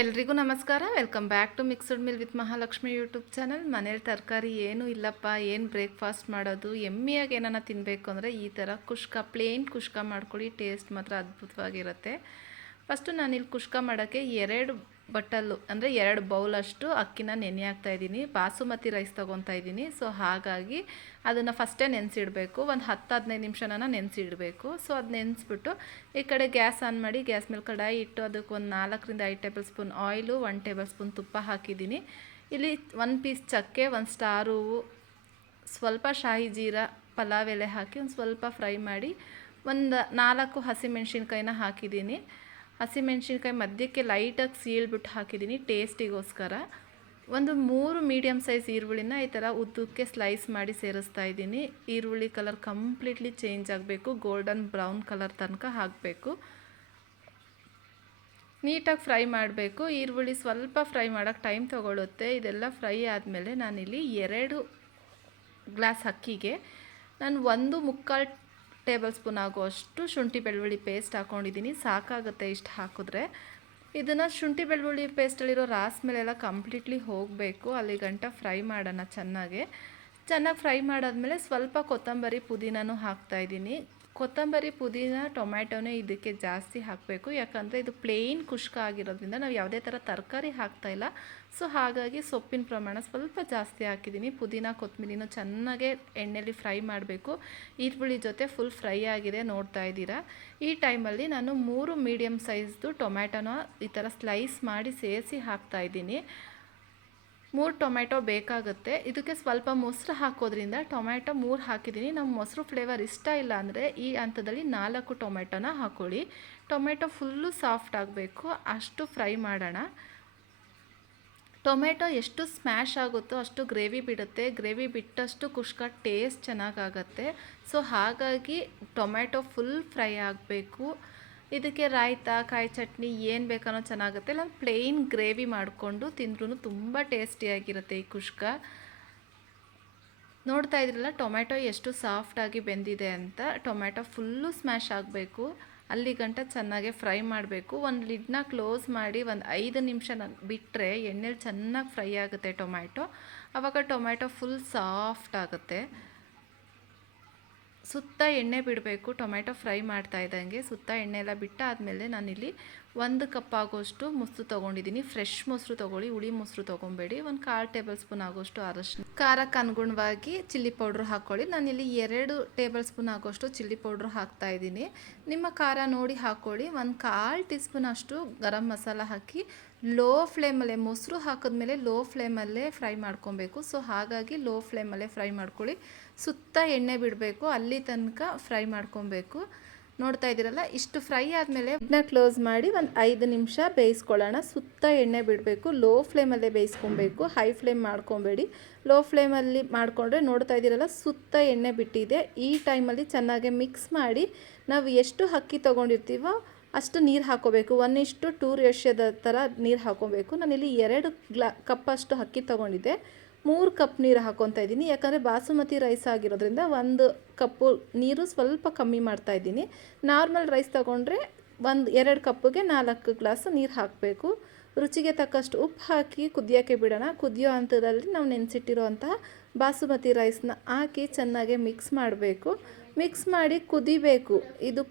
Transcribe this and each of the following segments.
ಎಲ್ರಿಗೂ ನಮಸ್ಕಾರ. Welcome back to mixed meal with Mahalakshmi YouTube channel. ಮನೇಲಿ ತರಕಾರಿ ಏನೂ ಇಲ್ಲಪ್ಪ, ಏನು ಬ್ರೇಕ್ಫಾಸ್ಟ್ ಮಾಡೋದು, ಎಮ್ಮಿಯಾಗಿ ಏನನ್ನ ತಿನ್ನಬೇಕು ಅಂದರೆ ಈ ಥರ ಕುಷ್ಕ, ಪ್ಲೇನ್ ಕುಷ್ಕ ಮಾಡ್ಕೊಳ್ಳಿ. ಟೇಸ್ಟ್ ಮಾತ್ರ ಅದ್ಭುತವಾಗಿರುತ್ತೆ. ಫಸ್ಟು ನಾನಿಲ್ಲಿ ಕುಷ್ಕ ಮಾಡೋಕ್ಕೆ 2 ಬಟ್ಟಲು ಅಂದರೆ 2 ಬೌಲಷ್ಟು ಅಕ್ಕಿನ ನೆನೆ ಹಾಕ್ತಾಯಿದ್ದೀನಿ. ಬಾಸುಮತಿ ರೈಸ್ ತೊಗೊತಾ ಇದ್ದೀನಿ. ಸೊ ಹಾಗಾಗಿ ಅದನ್ನು ಫಸ್ಟೇ ನೆನೆಸಿಡಬೇಕು. ಒಂದು 10-15 ನಿಮಿಷನ ನೆನೆಸಿಡಬೇಕು. ಸೊ ಅದು ನೆನೆಸ್ಬಿಟ್ಟು ಈ ಕಡೆ ಗ್ಯಾಸ್ ಆನ್ ಮಾಡಿ, ಗ್ಯಾಸ್ ಮೇಲೆ ಕಡಾಯಿ ಇಟ್ಟು ಅದಕ್ಕೆ ಒಂದು 4-5 table spoon oil, 1 table spoon ತುಪ್ಪ ಹಾಕಿದ್ದೀನಿ. ಇಲ್ಲಿ 1 ಪೀಸ್ ಚಕ್ಕೆ, 1 ಸ್ಟಾರ್ ಹೂವು, ಸ್ವಲ್ಪ ಶಾಹಿ ಜೀರಾ, ಪಲಾವ್ ಎಲೆ ಹಾಕಿ ಒಂದು ಸ್ವಲ್ಪ ಫ್ರೈ ಮಾಡಿ, ಒಂದು 4 ಹಸಿಮೆಣ್ಸಿನ್ಕಾಯಿನ ಹಾಕಿದ್ದೀನಿ. ಹಸಿಮೆಣ್ಸಿನ್ಕಾಯಿ ಮಧ್ಯಕ್ಕೆ ಲೈಟಾಗಿ ಸೀಳ್ಬಿಟ್ಟು ಹಾಕಿದ್ದೀನಿ ಟೇಸ್ಟಿಗೋಸ್ಕರ. ಒಂದು 3 ಮೀಡಿಯಮ್ ಸೈಜ್ ಈರುಳ್ಳಿನ ಈ ಥರ ಉದ್ದಕ್ಕೆ ಸ್ಲೈಸ್ ಮಾಡಿ ಸೇರಿಸ್ತಾ ಇದ್ದೀನಿ. ಈರುಳ್ಳಿ ಕಲರ್ ಕಂಪ್ಲೀಟ್ಲಿ ಚೇಂಜ್ ಆಗಬೇಕು, ಗೋಲ್ಡನ್ ಬ್ರೌನ್ ಕಲರ್ ತನಕ ಹಾಕಬೇಕು. ನೀಟಾಗಿ ಫ್ರೈ ಮಾಡಬೇಕು. ಈರುಳ್ಳಿ ಸ್ವಲ್ಪ ಫ್ರೈ ಮಾಡೋಕ್ಕೆ ಟೈಮ್ ತೊಗೊಳುತ್ತೆ. ಇದೆಲ್ಲ ಫ್ರೈ ಆದಮೇಲೆ ನಾನಿಲ್ಲಿ 2 ಗ್ಲಾಸ್ ಅಕ್ಕಿಗೆ ನಾನು 1 ಮುಕ್ಕಾಲು ಟೇಬಲ್ ಸ್ಪೂನ್ ಆಗುವಷ್ಟು ಶುಂಠಿ ಬೆಳ್ಳುಳ್ಳಿ ಪೇಸ್ಟ್ ಹಾಕ್ಕೊಂಡಿದ್ದೀನಿ. ಸಾಕಾಗುತ್ತೆ ಇಷ್ಟು ಹಾಕಿದ್ರೆ. ಇದನ್ನು ಶುಂಠಿ ಬೆಳ್ಳುಳ್ಳಿ ಪೇಸ್ಟಲ್ಲಿರೋ ರಾಸ್ ಮೇಲೆಲ್ಲ ಕಂಪ್ಲೀಟ್ಲಿ ಹೋಗಬೇಕು. ಅಲ್ಲಿ ಗಂಟ ಫ್ರೈ ಮಾಡೋಣ. ಚೆನ್ನಾಗಿ ಫ್ರೈ ಮಾಡಾದ್ಮೇಲೆ ಸ್ವಲ್ಪ ಕೊತ್ತಂಬರಿ ಪುದೀನೂ ಹಾಕ್ತಾಯಿದ್ದೀನಿ. ಕೊತ್ತಂಬರಿ ಪುದೀನ ಟೊಮ್ಯಾಟೊನೇ ಇದಕ್ಕೆ ಜಾಸ್ತಿ ಹಾಕಬೇಕು, ಯಾಕಂದರೆ ಇದು ಪ್ಲೇನ್ ಕುಷ್ಕ ಆಗಿರೋದ್ರಿಂದ ನಾವು ಯಾವುದೇ ಥರ ತರಕಾರಿ ಹಾಕ್ತಾಯಿಲ್ಲ. ಸೊ ಹಾಗಾಗಿ ಸೊಪ್ಪಿನ ಪ್ರಮಾಣ ಸ್ವಲ್ಪ ಜಾಸ್ತಿ ಹಾಕಿದ್ದೀನಿ. ಪುದೀನ ಕೊತ್ತಂಬರಿನೂ ಚೆನ್ನಾಗೆ ಎಣ್ಣೆಯಲ್ಲಿ ಫ್ರೈ ಮಾಡಬೇಕು. ಈರುಳ್ಳಿ ಜೊತೆ ಫುಲ್ ಫ್ರೈ ಆಗಿದೆ, ನೋಡ್ತಾ ಇದ್ದೀರಾ. ಈ ಟೈಮಲ್ಲಿ ನಾನು 3 ಮೀಡಿಯಮ್ ಸೈಜ್ದು ಟೊಮ್ಯಾಟೊನ ಈ ಥರ ಸ್ಲೈಸ್ ಮಾಡಿ ಸೇರಿಸಿ ಹಾಕ್ತಾಯಿದ್ದೀನಿ. 3 ಟೊಮ್ಯಾಟೊ ಬೇಕಾಗುತ್ತೆ. ಇದಕ್ಕೆ ಸ್ವಲ್ಪ ಮೊಸರು ಹಾಕೋದ್ರಿಂದ ಟೊಮ್ಯಾಟೊ 3 ಹಾಕಿದ್ದೀನಿ. ನಾವು ಮೊಸರು ಫ್ಲೇವರ್ ಇಷ್ಟ ಇಲ್ಲ ಅಂದರೆ ಈ ಹಂತದಲ್ಲಿ 4 ಟೊಮ್ಯಾಟೊನ ಹಾಕ್ಕೊಳ್ಳಿ. ಟೊಮ್ಯಾಟೊ ಫುಲ್ಲು ಸಾಫ್ಟ್ ಆಗಬೇಕು, ಅಷ್ಟು ಫ್ರೈ ಮಾಡೋಣ. ಟೊಮೆಟೊ ಎಷ್ಟು ಸ್ಮ್ಯಾಶ್ ಆಗುತ್ತೋ ಅಷ್ಟು ಗ್ರೇವಿ ಬಿಡುತ್ತೆ. ಗ್ರೇವಿ ಬಿಟ್ಟಷ್ಟು ಕುಷ್ಕ ಟೇಸ್ಟ್ ಚೆನ್ನಾಗಾಗತ್ತೆ. ಸೊ ಹಾಗಾಗಿ ಟೊಮ್ಯಾಟೊ ಫುಲ್ ಫ್ರೈ ಆಗಬೇಕು. ಇದಕ್ಕೆ ರಾಯ್ತ, ಕಾಯಿ ಚಟ್ನಿ ಏನು ಬೇಕನ್ನೋ ಚೆನ್ನಾಗುತ್ತೆ. ಇಲ್ಲ ಪ್ಲೇನ್ ಗ್ರೇವಿ ಮಾಡಿಕೊಂಡು ತಿಂದ್ರೂ ತುಂಬ ಟೇಸ್ಟಿಯಾಗಿರುತ್ತೆ ಈ ಕುಷ್ಕ. ನೋಡ್ತಾ ಇದ್ರಲ್ಲ ಟೊಮ್ಯಾಟೊ ಎಷ್ಟು ಸಾಫ್ಟಾಗಿ ಬೆಂದಿದೆ ಅಂತ. ಟೊಮ್ಯಾಟೊ ಫುಲ್ಲು ಸ್ಮ್ಯಾಶ್ ಆಗಬೇಕು, ಅಲ್ಲಿ ಗಂಟ ಚೆನ್ನಾಗೆ ಫ್ರೈ ಮಾಡಬೇಕು. ಒಂದು ಲಿಡ್ನ ಕ್ಲೋಸ್ ಮಾಡಿ ಒಂದು 5 ನಿಮಿಷ ಬಿಟ್ಟರೆ ಎಣ್ಣೆಲಿ ಚೆನ್ನಾಗಿ ಫ್ರೈ ಆಗುತ್ತೆ ಟೊಮ್ಯಾಟೊ. ಆವಾಗ ಟೊಮ್ಯಾಟೊ ಫುಲ್ ಸಾಫ್ಟ್ ಆಗುತ್ತೆ. ಸುತ್ತ ಎಣ್ಣೆ ಬಿಡಬೇಕು. ಟೊಮ್ಯಾಟೊ ಫ್ರೈ ಮಾಡ್ತಾ ಇದ್ದಂಗೆ ಸುತ್ತ ಎಣ್ಣೆ ಎಲ್ಲ ಬಿಟ್ಟಾದಮೇಲೆ ನಾನಿಲ್ಲಿ 1 ಕಪ್ ಆಗೋಷ್ಟು ಮೊಸರು ತೊಗೊಂಡಿದ್ದೀನಿ. ಫ್ರೆಶ್ ಮೊಸರು ತೊಗೊಳ್ಳಿ, ಹುಳಿ ಮೊಸರು ತೊಗೊಬೇಡಿ. 1/4 ಟೇಬಲ್ ಸ್ಪೂನ್ ಆಗೋಷ್ಟು ಅರಶಿನ, ಖಾರಕ್ಕೆ ಅನುಗುಣವಾಗಿ ಚಿಲ್ಲಿ ಪೌಡ್ರ್ ಹಾಕ್ಕೊಳ್ಳಿ. ನಾನಿಲ್ಲಿ 2 ಟೇಬಲ್ ಸ್ಪೂನ್ ಆಗೋಷ್ಟು ಚಿಲ್ಲಿ ಪೌಡ್ರ್ ಹಾಕ್ತಾಯಿದ್ದೀನಿ. ನಿಮ್ಮ ಖಾರ ನೋಡಿ ಹಾಕ್ಕೊಳ್ಳಿ. 1/4 ಟೀ ಸ್ಪೂನ್ ಅಷ್ಟು ಗರಂ ಮಸಾಲ ಹಾಕಿ ಲೋ ಫ್ಲೇಮಲ್ಲೇ, ಮೊಸರು ಹಾಕಿದ್ಮೇಲೆ ಲೋ ಫ್ಲೇಮಲ್ಲೇ ಫ್ರೈ ಮಾಡ್ಕೊಬೇಕು. ಸೊ ಹಾಗಾಗಿ ಲೋ ಫ್ಲೇಮಲ್ಲೇ ಫ್ರೈ ಮಾಡ್ಕೊಳ್ಳಿ. ಸುತ್ತ ಎಣ್ಣೆ ಬಿಡಬೇಕು, ಅಲ್ಲಿ ತನಕ ಫ್ರೈ ಮಾಡ್ಕೊಬೇಕು. ನೋಡ್ತಾ ಇದ್ದೀರಲ್ಲ, ಇಷ್ಟು ಫ್ರೈ ಆದಮೇಲೆ ಇದನ್ನ ಕ್ಲೋಸ್ ಮಾಡಿ ಒಂದು 5 ನಿಮಿಷ ಬೇಯಿಸ್ಕೊಳ್ಳೋಣ. ಸುತ್ತ ಎಣ್ಣೆ ಬಿಡಬೇಕು, ಲೋ ಫ್ಲೇಮಲ್ಲೇ ಬೇಯಿಸ್ಕೊಬೇಕು, ಹೈ ಫ್ಲೇಮ್ ಮಾಡ್ಕೊಬೇಡಿ. ಲೋ ಫ್ಲೇಮಲ್ಲಿ ಮಾಡಿಕೊಂಡ್ರೆ ನೋಡ್ತಾ ಇದ್ದೀರಲ್ಲ ಸುತ್ತ ಎಣ್ಣೆ ಬಿಟ್ಟಿದೆ. ಈ ಟೈಮಲ್ಲಿ ಚೆನ್ನಾಗಿ ಮಿಕ್ಸ್ ಮಾಡಿ ನಾವು ಎಷ್ಟು ಅಕ್ಕಿ ತೊಗೊಂಡಿರ್ತೀವೋ ಅಷ್ಟು ನೀರು ಹಾಕೋಬೇಕು. 1:2 ರೇಷ್ಯೋದ ಥರ ನೀರು ಹಾಕೋಬೇಕು. ನಾನಿಲ್ಲಿ 2 ಕಪ್ಪಷ್ಟು ಅಕ್ಕಿ ತೊಗೊಂಡಿದ್ದೆ, 3 ಕಪ್ ನೀರು ಹಾಕ್ಕೊತಾ ಇದ್ದೀನಿ. ಯಾಕಂದರೆ ಬಾಸುಮತಿ ರೈಸ್ ಆಗಿರೋದ್ರಿಂದ 1 ಕಪ್ಪು ನೀರು ಸ್ವಲ್ಪ ಕಮ್ಮಿ ಮಾಡ್ತಾಯಿದ್ದೀನಿ. ನಾರ್ಮಲ್ ರೈಸ್ ತೊಗೊಂಡ್ರೆ 2 ಕಪ್ಪಿಗೆ 4 ಗ್ಲಾಸ್ ನೀರು ಹಾಕಬೇಕು. ರುಚಿಗೆ ತಕ್ಕಷ್ಟು ಉಪ್ಪು ಹಾಕಿ ಕುದಿಯೋಕ್ಕೆ ಬಿಡೋಣ. ಕುದಿಯೋ ಹಂತದಲ್ಲಿ ನಾವು ನೆನೆಸಿಟ್ಟಿರೋಂತಹ ಬಾಸುಮತಿ ರೈಸ್ನ ಹಾಕಿ ಚೆನ್ನಾಗಿ ಮಿಕ್ಸ್ ಮಾಡಬೇಕು. ಮಿಕ್ಸ್ ಮಾಡಿ ಕುದಿಬೇಕು. ಇದು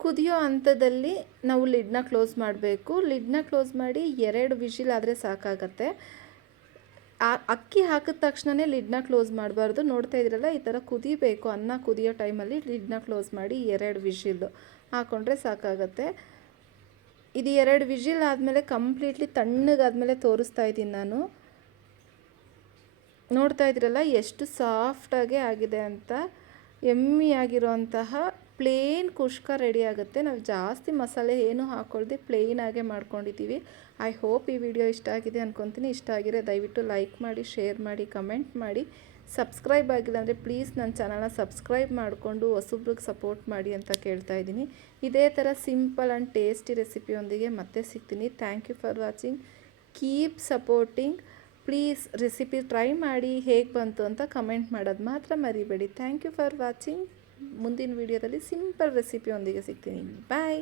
ಕುದಿಯೋ ಹಂತದಲ್ಲಿ ನಾವು ಲಿಡ್ನ ಕ್ಲೋಸ್ ಮಾಡಬೇಕು. ಲಿಡ್ನ ಕ್ಲೋಸ್ ಮಾಡಿ 2 ವಿಷಿಲ್ ಆದರೆ ಸಾಕಾಗತ್ತೆ. ಅಕ್ಕಿ ಹಾಕಿದ ತಕ್ಷಣವೇ ಲಿಡ್ನ ಕ್ಲೋಸ್ ಮಾಡಬಾರ್ದು. ನೋಡ್ತಾ ಇದ್ರಲ್ಲ ಈ ಥರ ಕುದಿಬೇಕು. ಅನ್ನ ಕುದಿಯೋ ಟೈಮಲ್ಲಿ ಲಿಡ್ನ ಕ್ಲೋಸ್ ಮಾಡಿ 2 ವಿಷಿಲ್ ಹಾಕ್ಕೊಂಡ್ರೆ ಸಾಕಾಗತ್ತೆ. ಇದು 2 ವಿಷಿಲ್ ಆದಮೇಲೆ ಕಂಪ್ಲೀಟ್ಲಿ ತಣ್ಣಗಾದ್ಮೇಲೆ ತೋರಿಸ್ತಾ ಇದ್ದೀನಿ ನಾನು. ನೋಡ್ತಾ ಇದ್ರಲ್ಲ ಎಷ್ಟು ಸಾಫ್ಟಾಗೆ ಆಗಿದೆ ಅಂತ. ಎಮ್ಮಿಯಾಗಿರೋಂತಹ ಪ್ಲೇನ್ ಕುಷ್ಕ ರೆಡಿ ಆಗುತ್ತೆ. ನಾವು ಜಾಸ್ತಿ ಮಸಾಲೆ ಏನು ಹಾಕ್ಕೊಳ್ದೆ ಪ್ಲೇನಾಗೆ ಮಾಡ್ಕೊಂಡಿದ್ದೀವಿ. ಐ ಹೋಪ್ ಈ ವಿಡಿಯೋ ಇಷ್ಟ ಆಗಿದೆ ಅಂದ್ಕೊತೀನಿ. ಇಷ್ಟ ಆಗಿರೋ ದಯವಿಟ್ಟು ಲೈಕ್ ಮಾಡಿ, ಶೇರ್ ಮಾಡಿ, ಕಮೆಂಟ್ ಮಾಡಿ. ಸಬ್ಸ್ಕ್ರೈಬ್ ಆಗಿಲ್ಲ ಅಂದರೆ ಪ್ಲೀಸ್ ನನ್ನ ಚಾನಲ್ನ ಸಬ್ಸ್ಕ್ರೈಬ್ ಮಾಡಿಕೊಂಡು ಹೊಸಬ್ರಿಗೆ ಸಪೋರ್ಟ್ ಮಾಡಿ ಅಂತ ಕೇಳ್ತಾ ಇದ್ದೀನಿ. ಇದೇ ಥರ ಸಿಂಪಲ್ ಆ್ಯಂಡ್ ಟೇಸ್ಟಿ ರೆಸಿಪಿಯೊಂದಿಗೆ ಮತ್ತೆ ಸಿಗ್ತೀನಿ. Thank you for watching. Keep supporting. Please recipe try ಮಾಡಿ ಹೇಗೆ ಬಂತು ಅಂತ ಕಮೆಂಟ್ ಮಾಡೋದು ಮಾತ್ರ ಮರಿಬೇಡಿ. Thank you for watching. ಮುಂದಿನ ವಿಡಿಯೋದಲ್ಲಿ ಸಿಂಪಲ್ ರೆಸಿಪಿಯೊಂದಿಗೆ ಸಿಗ್ತೀನಿ. ಬಾಯ್.